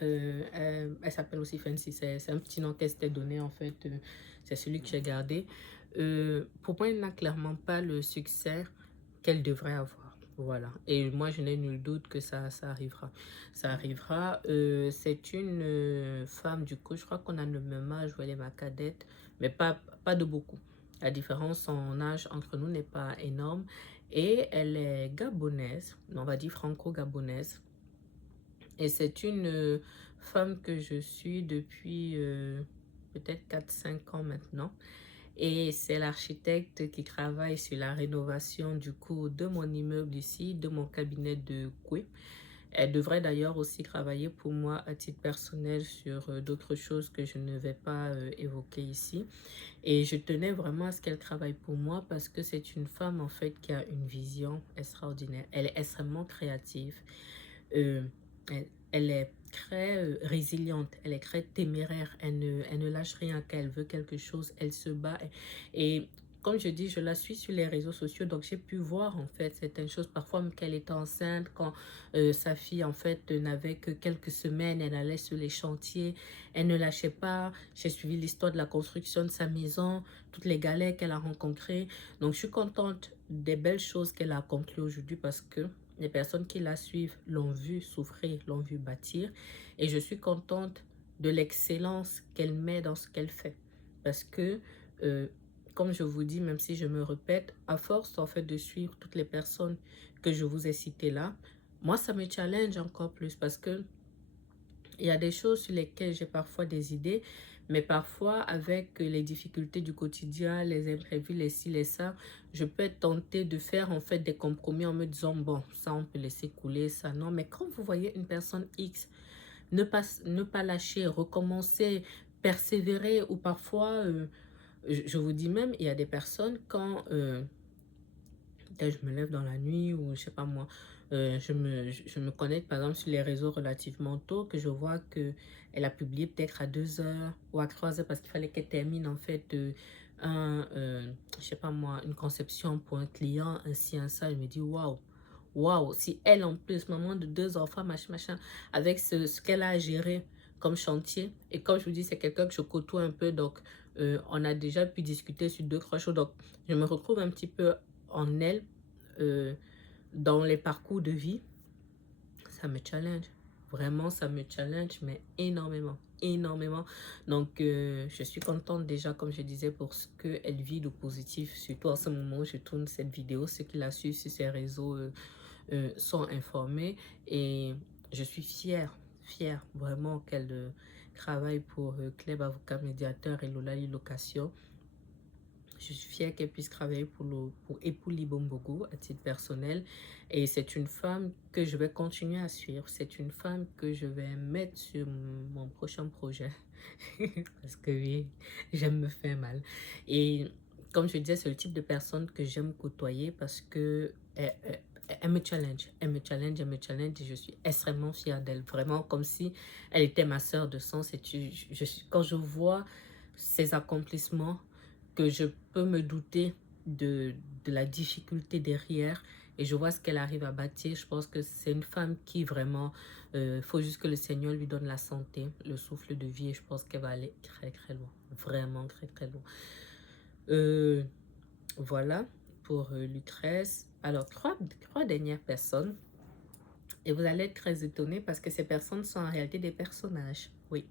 Elle s'appelle aussi Fancy. C'est un petit nom qu'elle s'était donné, en fait. C'est celui que j'ai gardé. Pour moi, elle n'a clairement pas le succès qu'elle devrait avoir. Voilà. Et moi, je n'ai nul doute que ça arrivera. Ça arrivera. C'est une femme, du coup, je crois qu'on a le même âge, où elle est ma cadette, mais pas de beaucoup. La différence en âge entre nous n'est pas énorme. Et elle est gabonaise, on va dire franco-gabonaise. Et c'est une femme que je suis depuis peut-être 4 5 ans maintenant. Et c'est l'architecte qui travaille sur la rénovation du coup de mon immeuble ici, de mon cabinet de Koué. Elle devrait d'ailleurs aussi travailler pour moi à titre personnel sur d'autres choses que je ne vais pas évoquer ici. Et je tenais vraiment à ce qu'elle travaille pour moi parce que c'est une femme en fait qui a une vision extraordinaire. Elle est extrêmement créative. Euh, elle est très résiliente, elle est très téméraire, elle ne lâche rien quand elle veut quelque chose, elle se bat. Et comme je dis, je la suis sur les réseaux sociaux, donc j'ai pu voir en fait certaines choses. Parfois, même qu'elle était enceinte, quand sa fille en fait n'avait que quelques semaines, elle allait sur les chantiers, elle ne lâchait pas. J'ai suivi l'histoire de la construction de sa maison, toutes les galères qu'elle a rencontrées. Donc, je suis contente des belles choses qu'elle a accomplies aujourd'hui parce que les personnes qui la suivent l'ont vu souffrir, l'ont vu bâtir. Et je suis contente de l'excellence qu'elle met dans ce qu'elle fait. Parce que, comme je vous dis, même si je me répète, à force en fait de suivre toutes les personnes que je vous ai citées là, moi ça me challenge encore plus parce que il y a des choses sur lesquelles j'ai parfois des idées, mais parfois avec les difficultés du quotidien, les imprévus, les ci, les ça, je peux être tentée de faire en fait des compromis en me disant, bon, ça on peut laisser couler, ça non. Mais quand vous voyez une personne X, ne pas lâcher, recommencer, persévérer, ou parfois, je vous dis même, il y a des personnes quand Peut-être je me lève dans la nuit ou je sais pas moi, je me connecte par exemple sur les réseaux relativement tôt, que je vois que elle a publié peut-être à 2 heures ou à 3 heures parce qu'il fallait qu'elle termine en fait je sais pas moi, une conception pour un client, ainsi, un ça. Je me dis waouh, waouh, si elle en plus, maman de deux enfants, machin, machin, avec ce qu'elle a à gérer comme chantier, et comme je vous dis, c'est quelqu'un que je côtoie un peu, donc on a déjà pu discuter sur deux, trois choses, donc je me retrouve un petit peu en elle, euh, dans les parcours de vie. Ça me challenge. Vraiment, ça me challenge, mais énormément, énormément. Donc, je suis contente déjà, comme je disais, pour ce qu'elle vit de positif, surtout en ce moment où je tourne cette vidéo. Ceux qui la suivent sur ses réseaux sont informés, et je suis fière, fière vraiment qu'elle travaille pour Club Avocat Médiateur et Lolali Location. Je suis fière qu'elle puisse travailler pour Epouli Bombogo à titre personnel. Et c'est une femme que je vais continuer à suivre. C'est une femme que je vais mettre sur mon prochain projet. Parce que oui, j'aime me faire mal. Et comme je disais, c'est le type de personne que j'aime côtoyer parce que elle me challenge. Elle me challenge, elle me challenge. Et je suis extrêmement fière d'elle. Vraiment comme si elle était ma sœur de sang. Quand je vois ses accomplissements, que je peux me douter de la difficulté derrière, et je vois ce qu'elle arrive à bâtir. Je pense que c'est une femme qui vraiment, faut juste que le Seigneur lui donne la santé, le souffle de vie, et je pense qu'elle va aller très très loin, vraiment très très loin. Euh, voilà pour Lucrèce. Alors, trois dernières personnes, et vous allez être très étonnés parce que ces personnes sont en réalité des personnages. Oui.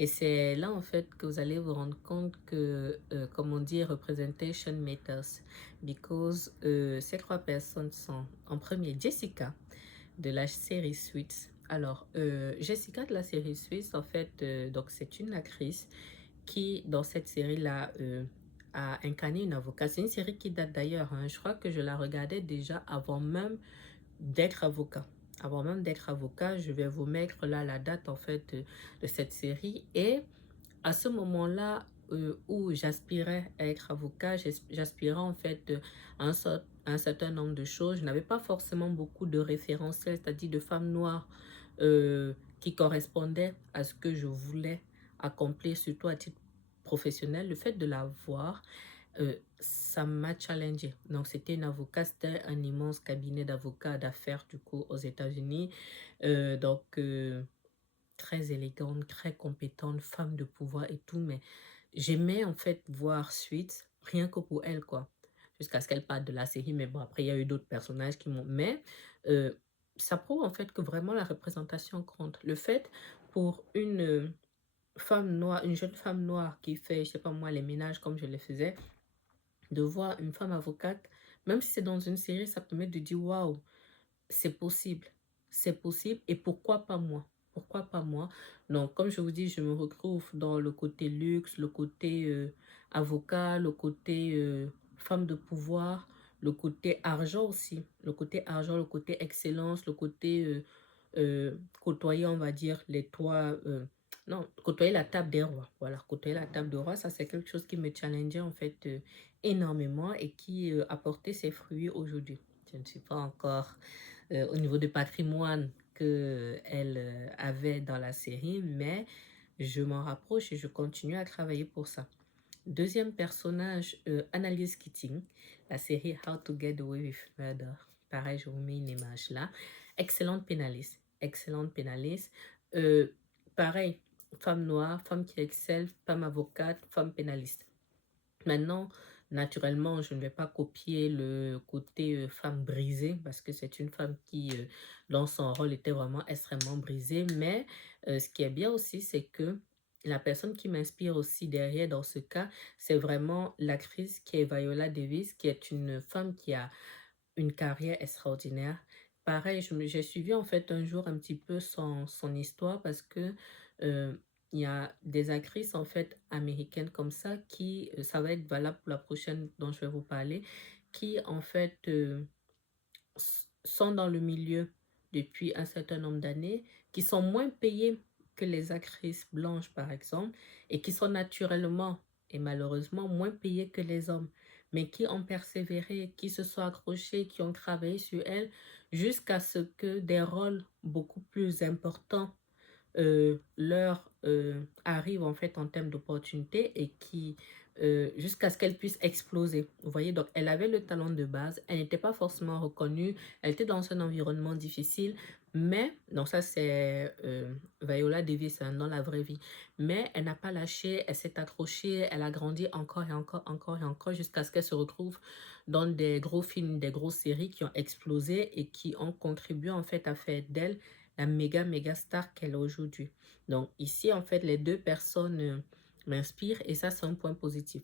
Et c'est là, en fait, que vous allez vous rendre compte que, comme on dit, representation matters. Because ces trois personnes sont, en premier, Jessica, de la série Suits. Alors, Jessica de la série Suits, en fait, donc c'est une actrice qui, dans cette série-là, a incarné une avocate. C'est une série qui date d'ailleurs, hein. Je crois que je la regardais déjà avant même d'être avocat. Avant même d'être avocat, je vais vous mettre là la date en fait de cette série. Et à ce moment-là où j'aspirais à être avocat, j'aspirais en fait à un certain nombre de choses. Je n'avais pas forcément beaucoup de référentiels, c'est-à-dire de femmes noires qui correspondaient à ce que je voulais accomplir, surtout à titre professionnel. Le fait de la voir, ça m'a challengé. Donc, c'était une avocate, c'était un immense cabinet d'avocats d'affaires, du coup, aux États-Unis. Donc, très élégante, très compétente, femme de pouvoir et tout. Mais j'aimais, en fait, voir Suite, rien que pour elle, quoi. Jusqu'à ce qu'elle parte de la série. Mais bon, après, il y a eu d'autres personnages qui m'ont... Mais euh, ça prouve, en fait, que vraiment la représentation compte. Le fait pour une femme noire, une jeune femme noire qui fait, je sais pas moi, les ménages comme je les faisais, de voir une femme avocate, même si c'est dans une série, ça permet de dire waouh, c'est possible et pourquoi pas moi? Pourquoi pas moi? Donc, comme je vous dis, je me retrouve dans le côté luxe, le côté avocat, le côté femme de pouvoir, le côté argent aussi, le côté argent, le côté excellence, le côté côtoyer, on va dire, les toits. Non, côtoyer la table des rois. Voilà, côtoyer la table des rois, ça c'est quelque chose qui me challengeait en fait énormément et qui a porté ses fruits aujourd'hui. Je ne suis pas encore au niveau du patrimoine qu'elle avait dans la série, mais je m'en rapproche et je continue à travailler pour ça. Deuxième personnage, Annalise Keating, la série How to Get Away with Murder. Pareil, je vous mets une image là. Excellente pénaliste, excellente pénaliste. Euh, Pareil, femme noire, femme qui excelle, femme avocate, femme pénaliste. Maintenant, naturellement, je ne vais pas copier le côté femme brisée parce que c'est une femme qui, dans son rôle, était vraiment extrêmement brisée. Mais ce qui est bien aussi, c'est que la personne qui m'inspire aussi derrière dans ce cas, c'est vraiment l'actrice qui est Viola Davis, qui est une femme qui a une carrière extraordinaire. Pareil, j'ai suivi en fait un jour un petit peu son histoire parce que euh, il y a des actrices en fait américaines comme ça qui, ça va être valable pour la prochaine dont je vais vous parler, qui en fait sont dans le milieu depuis un certain nombre d'années, qui sont moins payées que les actrices blanches par exemple, et qui sont naturellement et malheureusement moins payées que les hommes. mais qui ont persévéré, qui se sont accrochés, qui ont travaillé sur elles jusqu'à ce que des rôles beaucoup plus importants leur arrive en fait en termes d'opportunités et qui jusqu'à ce qu'elle puisse exploser. Vous voyez, donc elle avait le talent de base, elle n'était pas forcément reconnue, elle était dans un environnement difficile, mais, donc ça c'est Viola Davis hein, dans la vraie vie, mais elle n'a pas lâché, elle s'est accrochée, elle a grandi encore et encore, encore et encore jusqu'à ce qu'elle se retrouve dans des gros films, des grosses séries qui ont explosé et qui ont contribué en fait à faire d'elle la méga star qu'elle est aujourd'hui. Donc ici, en fait, les deux personnes m'inspirent et ça, c'est un point positif.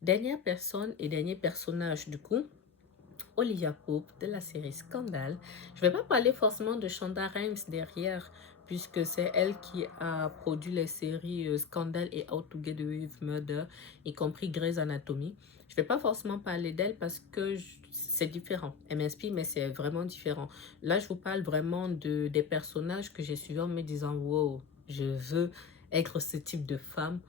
Dernière personne et dernier personnage, du coup, Olivia Pope de la série Scandale. Je ne vais pas parler forcément de Shonda Rhimes derrière, puisque c'est elle qui a produit les séries Scandale et How to Get Away with Murder, y compris Grey's Anatomy. Je ne vais pas forcément parler d'elle parce que c'est différent. Elle m'inspire, mais c'est vraiment différent. Là, je vous parle vraiment des personnages que j'ai suivis en me disant, wow, je veux être ce type de femme.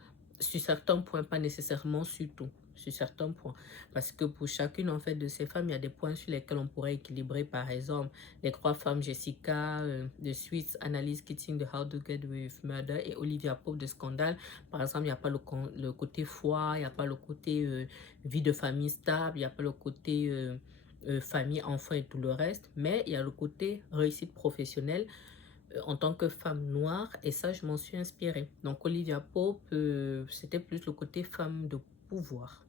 Sur certains points, pas nécessairement sur tout. Sur certains points. Parce que pour chacune en fait de ces femmes, il y a des points sur lesquels on pourrait équilibrer. Par exemple, les trois femmes Jessica de Suits, Annalise Keating de How to Get Away with Murder et Olivia Pope de Scandale. Par exemple, il n'y a pas le côté foi, il n'y a pas le côté vie de famille stable, il n'y a pas le côté famille, enfant et tout le reste. Mais il y a le côté réussite professionnelle en tant que femme noire et ça, je m'en suis inspirée. Donc, Olivia Pope, c'était plus le côté femme de pouvoir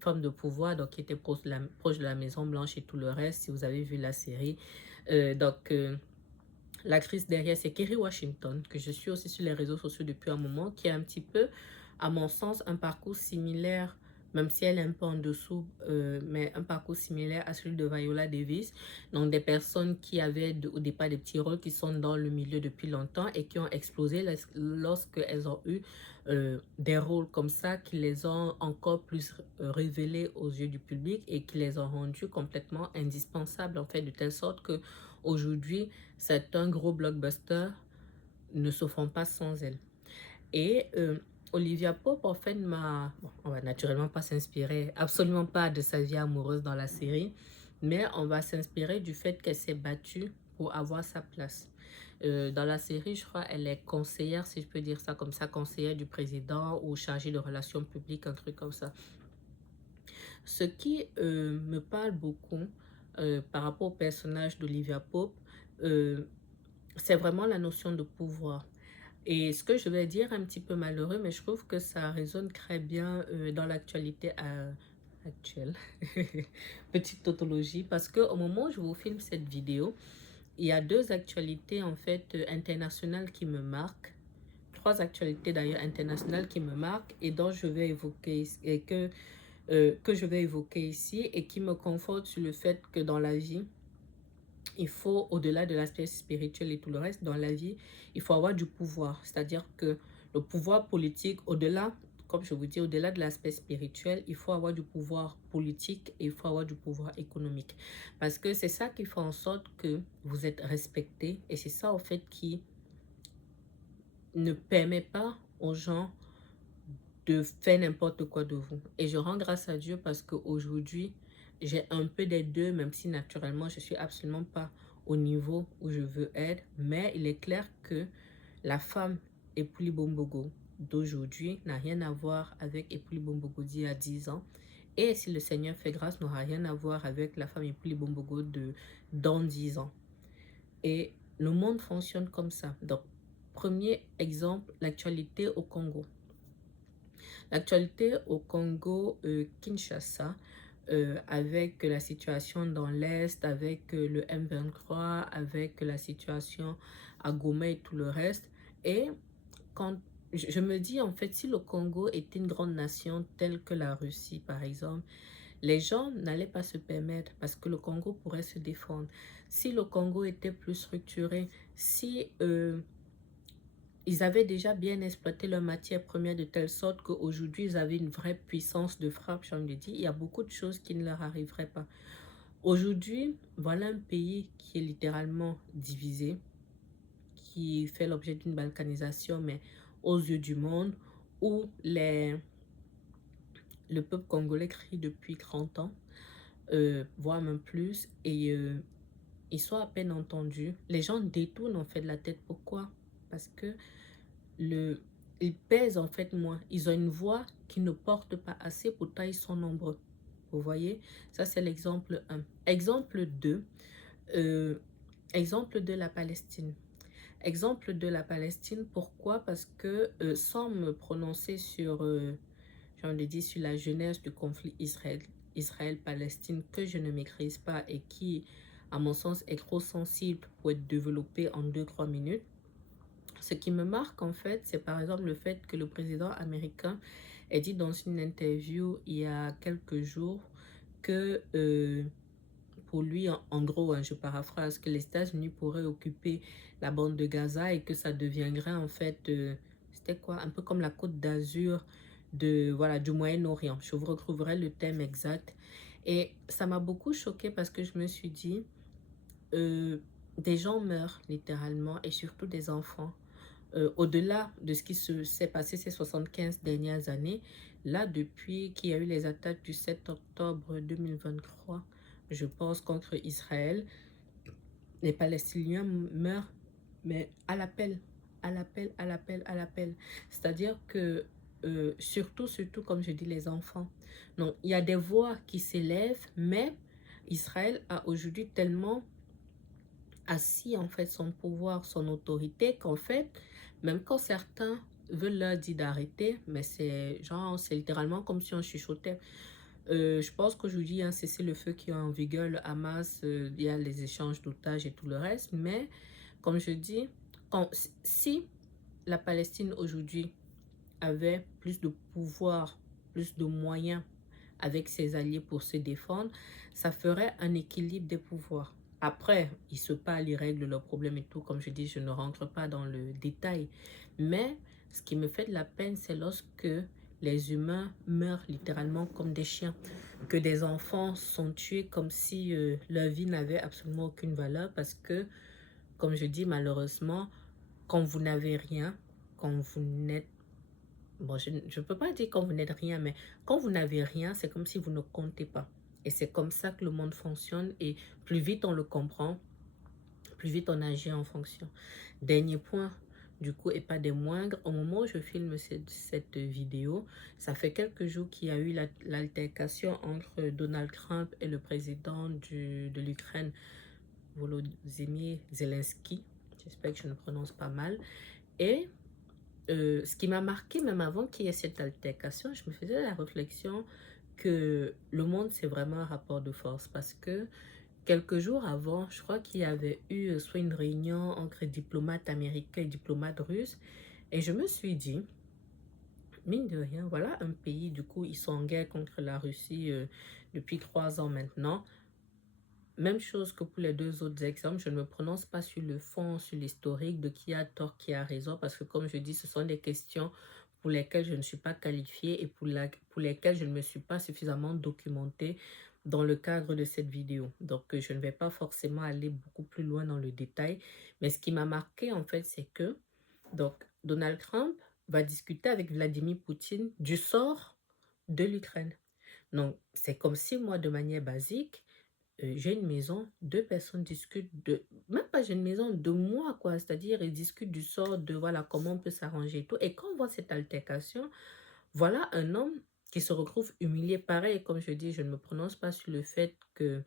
femme de pouvoir, donc qui était proche de la Maison Blanche et tout le reste, si vous avez vu la série. L'actrice derrière, c'est Kerry Washington, que je suis aussi sur les réseaux sociaux depuis un moment, qui a un petit peu, à mon sens, un parcours similaire, même si elle est un peu en dessous, mais un parcours similaire à celui de Viola Davis. Donc, des personnes qui avaient au départ des petits rôles qui sont dans le milieu depuis longtemps et qui ont explosé lorsqu'elles ont eu des rôles comme ça qui les ont encore plus révélés aux yeux du public et qui les ont rendus complètement indispensables, en fait, de telle sorte que aujourd'hui, c'est un gros blockbuster, ne se font pas sans elle. Et Olivia Pope, en fait, bon, on va naturellement pas s'inspirer, absolument pas de sa vie amoureuse dans la série, mais on va s'inspirer du fait qu'elle s'est battue pour avoir sa place. Dans la série, je crois, elle est conseillère, si je peux dire ça comme ça, conseillère du président ou chargée de relations publiques, un truc comme ça. Ce qui me parle beaucoup par rapport au personnage d'Olivia Pope, c'est vraiment la notion de pouvoir. Et ce que je vais dire un petit peu malheureux, mais je trouve que ça résonne très bien dans l'actualité actuelle. Petite tautologie, parce qu'au moment où je vous filme cette vidéo, il y a deux actualités en fait internationales qui me marquent. Trois actualités d'ailleurs internationales qui me marquent et dont je vais évoquer et que je vais évoquer ici et qui me confortent sur le fait que dans la vie, il faut, au-delà de l'aspect spirituel et tout le reste, dans la vie, il faut avoir du pouvoir. C'est-à-dire que le pouvoir politique, au-delà, comme je vous dis, au-delà de l'aspect spirituel, il faut avoir du pouvoir politique et il faut avoir du pouvoir économique. Parce que c'est ça qui fait en sorte que vous êtes respecté et c'est ça, en fait, qui ne permet pas aux gens de faire n'importe quoi de vous. Et je rends grâce à Dieu parce qu'aujourd'hui, j'ai un peu des deux, même si naturellement, je suis absolument pas au niveau où je veux être. Mais il est clair que la femme Epuli Bombogo d'aujourd'hui n'a rien à voir avec Epuli Bombogo d'il y a 10 ans. Et si le Seigneur fait grâce, n'aura rien à voir avec la femme Epuli Bombogo de dans 10 ans. Et le monde fonctionne comme ça. Donc, premier exemple, l'actualité au Congo. L'actualité au Congo, Kinshasa, avec la situation dans l'Est, avec le M23, avec la situation à Goma et tout le reste. Et quand je me dis, en fait, si le Congo était une grande nation telle que la Russie, par exemple, les gens n'allaient pas se permettre parce que le Congo pourrait se défendre. Si le Congo était plus structuré, si ils avaient déjà bien exploité leur matière première de telle sorte qu'aujourd'hui, ils avaient une vraie puissance de frappe, j'ai envie de dire. Il y a beaucoup de choses qui ne leur arriveraient pas. Aujourd'hui, voilà un pays qui est littéralement divisé, qui fait l'objet d'une balkanisation, mais aux yeux du monde, où le peuple congolais crie depuis 30 ans, voire même plus, et ils sont à peine entendus. Les gens détournent en fait la tête. Pourquoi? Parce que le, ils pèsent en fait moins. Ils ont une voix qui ne porte pas assez, pourtant ils sont nombreux. Vous voyez? Ça, c'est l'exemple 1. Exemple 2, euh, exemple de la Palestine. Exemple de la Palestine, pourquoi? Parce que sans me prononcer sur, j'ai envie de dire, sur la genèse du conflit Israël-Palestine que je ne maîtrise pas et qui, à mon sens, est trop sensible pour être développé en 2-3 minutes. Ce qui me marque en fait, c'est par exemple le fait que le président américain ait dit dans une interview il y a quelques jours que pour lui, en gros, hein, je paraphrase, que les États-Unis pourraient occuper la bande de Gaza et que ça deviendrait en fait, c'était quoi, un peu comme la Côte d'Azur de voilà du Moyen-Orient. Je vous retrouverai le thème exact. Et ça m'a beaucoup choquée parce que je me suis dit, euh, des gens meurent littéralement et surtout des enfants. Au-delà de ce qui s'est passé ces 75 dernières années, là, depuis qu'il y a eu les attaques du 7 octobre 2023, je pense, contre Israël, les Palestiniens meurent, mais à l'appel, à l'appel, à l'appel, à l'appel. C'est-à-dire que, surtout, comme je dis, les enfants. Donc, il y a des voix qui s'élèvent, mais Israël a aujourd'hui tellement assis en fait son pouvoir, son autorité, qu'en fait, même quand certains veulent leur dire d'arrêter, mais c'est genre, c'est littéralement comme si on chuchotait. Je pense qu'aujourd'hui, il y a un cessez-le-feu qui est en vigueur, le Hamas, il y a les échanges d'otages et tout le reste, mais comme je dis, quand, si la Palestine aujourd'hui avait plus de pouvoir, plus de moyens avec ses alliés pour se défendre, ça ferait un équilibre des pouvoirs. Après, ils se parlent, ils règlent leurs problèmes et tout. Comme je dis, je ne rentre pas dans le détail. Mais ce qui me fait de la peine, c'est lorsque les humains meurent littéralement comme des chiens, que des enfants sont tués comme si leur vie n'avait absolument aucune valeur parce que, comme je dis, malheureusement, quand vous n'avez rien, quand vous n'êtes bon, je ne peux pas dire quand vous n'êtes rien, mais quand vous n'avez rien, c'est comme si vous ne comptez pas. Et c'est comme ça que le monde fonctionne. Et plus vite on le comprend, plus vite on agit en fonction. Dernier point, du coup, et pas des moindres, au moment où je filme cette vidéo, ça fait quelques jours qu'il y a eu l'altercation entre Donald Trump et le président de l'Ukraine, Volodymyr Zelensky. J'espère que je ne prononce pas mal. Et ce qui m'a marqué, même avant qu'il y ait cette altercation, je me faisais la réflexion que le monde, c'est vraiment un rapport de force. Parce que quelques jours avant, je crois qu'il y avait eu soit une réunion entre diplomates américains et diplomates russes. Et je me suis dit, mine de rien, voilà un pays, du coup, ils sont en guerre contre la Russie depuis 3 ans maintenant. Même chose que pour les deux autres exemples, je ne me prononce pas sur le fond, sur l'historique de qui a tort, qui a raison, parce que comme je dis, ce sont des questions pour lesquelles je ne suis pas qualifiée et pour lesquelles je ne me suis pas suffisamment documentée dans le cadre de cette vidéo. Donc, je ne vais pas forcément aller beaucoup plus loin dans le détail. Mais ce qui m'a marqué, en fait, c'est que donc, Donald Trump va discuter avec Vladimir Poutine du sort de l'Ukraine. Donc, c'est comme si moi, de manière basique, j'ai une maison, deux personnes discutent de, même pas j'ai une maison, de moi, quoi. C'est-à-dire, ils discutent du sort de, voilà, comment on peut s'arranger et tout. Et quand on voit cette altercation, voilà un homme qui se retrouve humilié. Pareil, comme je dis, je ne me prononce pas sur le fait que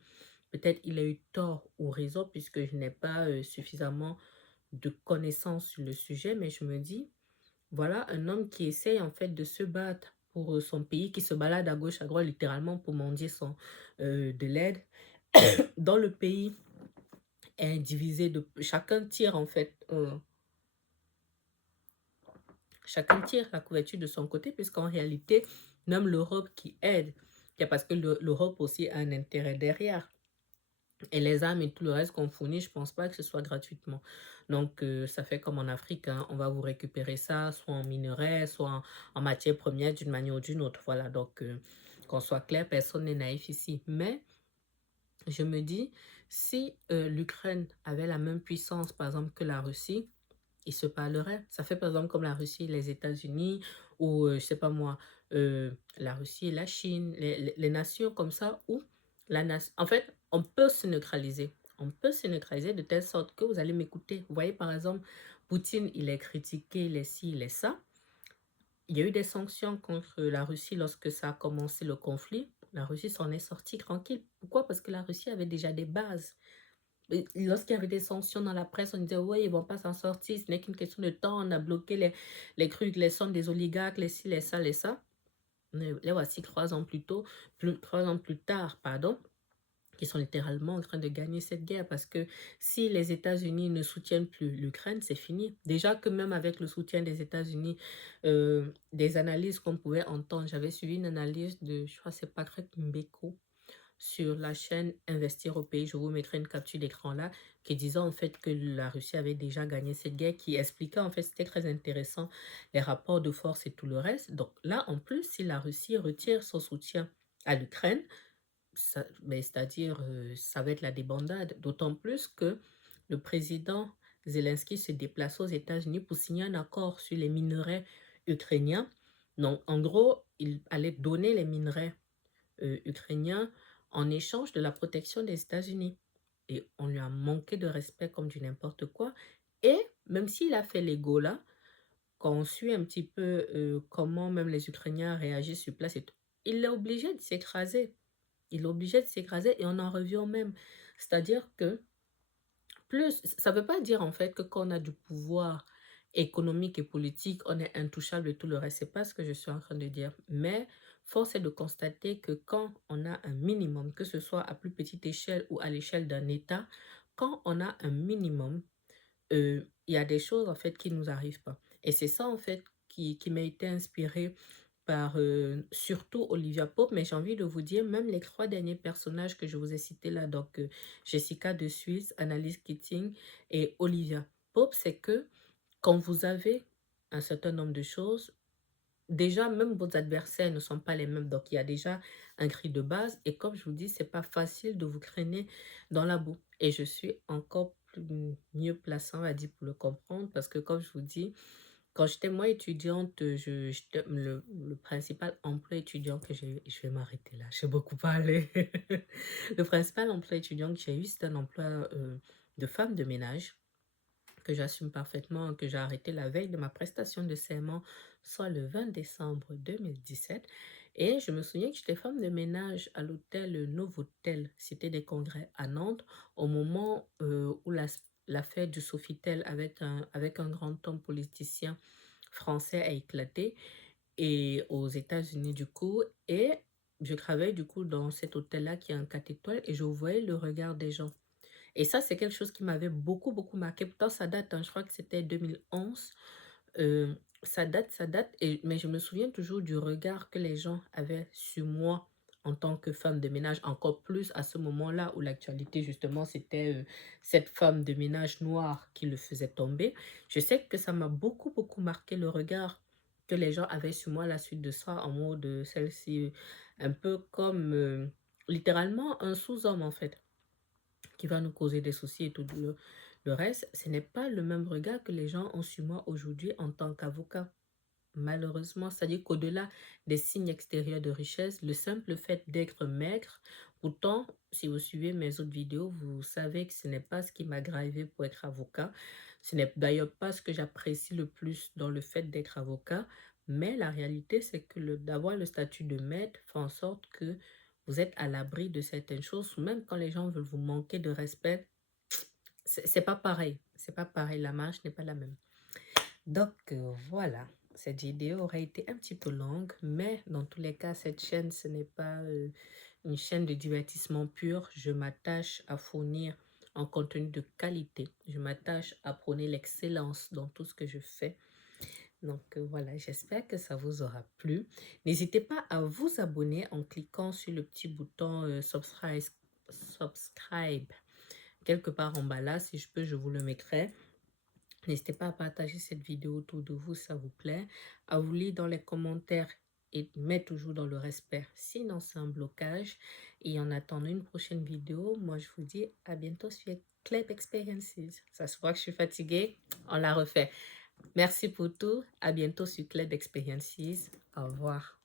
peut-être il a eu tort ou raison, puisque je n'ai pas suffisamment de connaissances sur le sujet, mais je me dis, voilà un homme qui essaye en fait de se battre pour son pays, qui se balade à gauche, à droite, littéralement pour mendier de l'aide dans le pays est divisé de chacun tire en fait chacun tire la couverture de son côté puisqu'en réalité même l'Europe qui aide parce que l'Europe aussi a un intérêt derrière et les armes et tout le reste qu'on fournit je pense pas que ce soit gratuitement donc ça fait comme en Afrique hein, on va vous récupérer ça soit en minerai soit en matière première d'une manière ou d'une autre voilà donc qu'on soit clair personne n'est naïf ici mais je me dis, si l'Ukraine avait la même puissance, par exemple, que la Russie, ils se parleraient. Ça fait par exemple comme la Russie et les États-Unis ou, je sais pas moi, la Russie et la Chine, les nations comme ça où la nation en fait, on peut se neutraliser. On peut se neutraliser de telle sorte que vous allez m'écouter. Vous voyez, par exemple, Poutine, il est critiqué, il est ci, il est ça. Il y a eu des sanctions contre la Russie lorsque ça a commencé le conflit. La Russie s'en est sortie tranquille. Pourquoi? Parce que la Russie avait déjà des bases. Et lorsqu'il y avait des sanctions dans la presse, on disait, oui, ils vont pas s'en sortir, ce n'est qu'une question de temps, on a bloqué les trucs, les sommes des oligarques, les ci, les ça, les ça. Mais les voici 3 ans plus tôt, 3 ans plus tard, pardon, qui sont littéralement en train de gagner cette guerre parce que si les États-Unis ne soutiennent plus l'Ukraine, c'est fini. Déjà que même avec le soutien des États-Unis, des analyses qu'on pouvait entendre, j'avais suivi une analyse de, je crois, que c'est Patrick Mbeko sur la chaîne Investir au pays. Je vous mettrai une capture d'écran là qui disait en fait que la Russie avait déjà gagné cette guerre, qui expliquait en fait, c'était très intéressant, les rapports de force et tout le reste. Donc là, en plus, si la Russie retire son soutien à l'Ukraine, mais c'est-à-dire, ça va être la débandade. D'autant plus que le président Zelensky se déplace aux États-Unis pour signer un accord sur les minerais ukrainiens. Donc, en gros, il allait donner les minerais ukrainiens en échange de la protection des États-Unis. Et on lui a manqué de respect comme du n'importe quoi. Et même s'il a fait l'ego là, quand on suit un petit peu comment même les Ukrainiens réagissent sur place et tout, il est obligé de s'écraser. Il est obligé de s'écraser et on en revient au même. C'est-à-dire que plus, ça ne veut pas dire en fait que quand on a du pouvoir économique et politique, on est intouchable et tout le reste. C'est pas ce que je suis en train de dire. Mais force est de constater que quand on a un minimum, que ce soit à plus petite échelle ou à l'échelle d'un État, quand on a un minimum, il y a des choses en fait qui ne nous arrivent pas. Et c'est ça en fait qui m'a été inspiré par surtout Olivia Pope, mais j'ai envie de vous dire, même les 3 derniers personnages que je vous ai cités là, donc Jessica de Suisse, Annalise Keating et Olivia Pope, c'est que quand vous avez un certain nombre de choses, déjà, même vos adversaires ne sont pas les mêmes, donc il y a déjà un cri de base, et comme je vous dis, c'est pas facile de vous traîner dans la boue. Et je suis encore mieux placée, on va dire, pour le comprendre, parce que comme je vous dis, quand j'étais moi étudiante, le principal emploi étudiant que j'ai eu, je vais m'arrêter là, j'ai beaucoup parlé. Le principal emploi étudiant que j'ai eu, c'est un emploi de femme de ménage que j'assume parfaitement, que j'ai arrêté la veille de ma prestation de serment, soit le 20 décembre 2017. Et je me souviens que j'étais femme de ménage à l'hôtel Novotel, Cité des Congrès à Nantes, au moment où l'affaire du Sofitel avec un grand homme politicien français a éclaté, et aux États-Unis du coup. Et je travaille du coup dans cet hôtel-là qui est un 4 étoiles et je voyais le regard des gens. Et ça, c'est quelque chose qui m'avait beaucoup, beaucoup marqué. Pourtant, ça date, hein, je crois que c'était 2011. Euh, ça date, mais je me souviens toujours du regard que les gens avaient sur moi en tant que femme de ménage, encore plus à ce moment-là où l'actualité, justement, c'était cette femme de ménage noire qui le faisait tomber. Je sais que ça m'a beaucoup, beaucoup marqué le regard que les gens avaient sur moi à la suite de ça, en mode de celle-ci, un peu comme littéralement un sous-homme, en fait, qui va nous causer des soucis et tout le reste. Ce n'est pas le même regard que les gens ont sur moi aujourd'hui en tant qu'avocat. Malheureusement, c'est-à-dire qu'au-delà des signes extérieurs de richesse, le simple fait d'être maigre, pourtant, si vous suivez mes autres vidéos, vous savez que ce n'est pas ce qui m'a gravé pour être avocat. Ce n'est d'ailleurs pas ce que j'apprécie le plus dans le fait d'être avocat, mais la réalité, c'est que d'avoir le statut de maître fait en sorte que vous êtes à l'abri de certaines choses, ou même quand les gens veulent vous manquer de respect, c'est pas pareil. C'est pas pareil, la marche n'est pas la même. Donc voilà, cette vidéo aurait été un petit peu longue, mais dans tous les cas, cette chaîne, ce n'est pas une chaîne de divertissement pur. Je m'attache à fournir un contenu de qualité. Je m'attache à prôner l'excellence dans tout ce que je fais. Donc voilà, j'espère que ça vous aura plu. N'hésitez pas à vous abonner en cliquant sur le petit bouton subscribe quelque part en bas là. Si je peux, je vous le mettrai. N'hésitez pas à partager cette vidéo autour de vous, ça vous plaît. À vous lire dans les commentaires mais toujours dans le respect. Sinon, c'est un blocage. Et en attendant une prochaine vidéo, moi, je vous dis à bientôt sur Club Experiences. Ça se voit que je suis fatiguée. On la refait. Merci pour tout. À bientôt sur Club Experiences. Au revoir.